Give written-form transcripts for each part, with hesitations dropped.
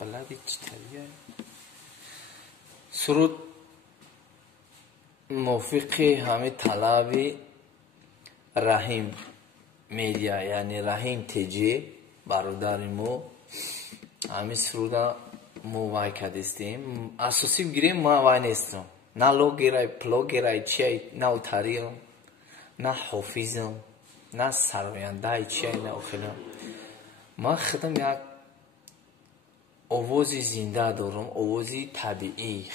بلدی چطوریه سرود موفقی همه طلبی رحیم میدیا یعنی رحیم تیجی برادر مو همه سرودا مو وای کردیم اساسی گیریم ما وای نیستم نه لوگیرای پلوگیرای چی نه اتاریام نه حافظم نه سرویندای چی نه اخیلم ما خدم یک آوازی زنده دارم آوازی طبیعی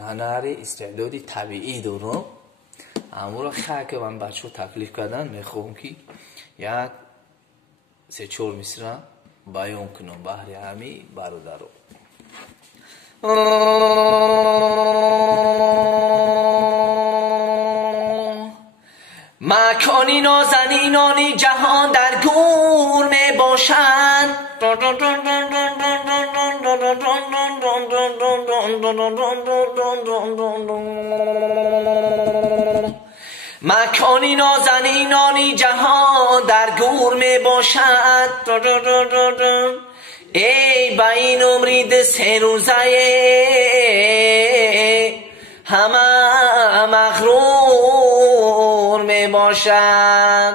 هنری استعدادی طبیعی دارم امورا خیلی که من بچه تکلیف کردن میخوام که یک 3-4 مصرع بیان کنم بهر همه برادران مکانی نازنینانی جهان در گور می باشند مکانی نازنینانی جهان در گور می باشد ای با این عمرید 3 روزه همه مغرور می باشد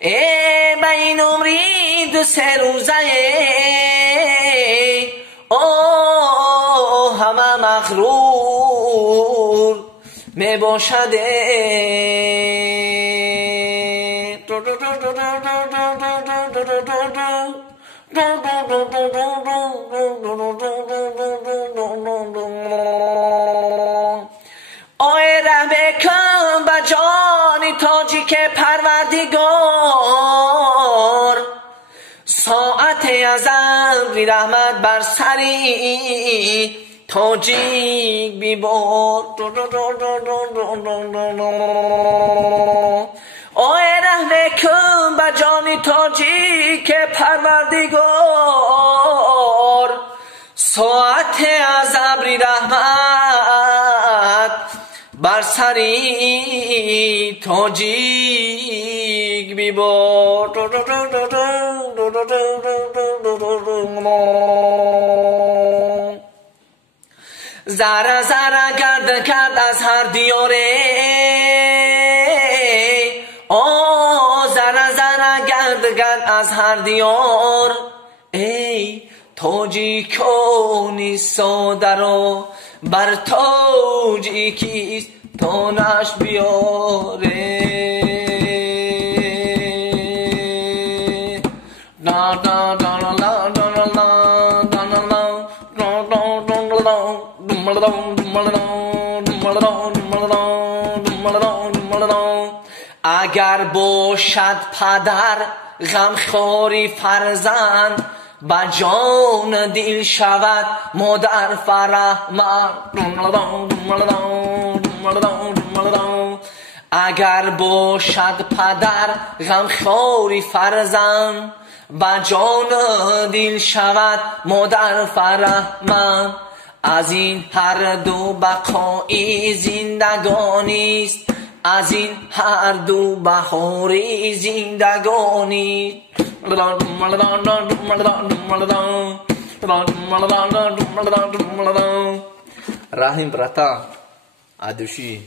ای با این عمرید 3 روزه همه مغرور می باشد آی رحم کن به جان تاجیک پروردگار ساعت از امر رحمت بر سری تاجیک بیبار آی رحم کن به جان تاجیک پروردگار ساعت از ابر رحمت بر سری تاجیک بیبار ذره ذره گرد کرد از هر دیاره ذره ذره گرد کرد از هر دیار ای تاجیکانی سادرا بر تاجیکیست تانش بیاره اگر باشد پدر غمخواری فرزند با جان دل شود مادر فرحمند اگر باشد پدر غمخواری فرزند با جان دل شود مادر فرحمند از این هر دو بقای زندگانیست از این هر دو بهاری زندگانی رحیم برتا ادوشی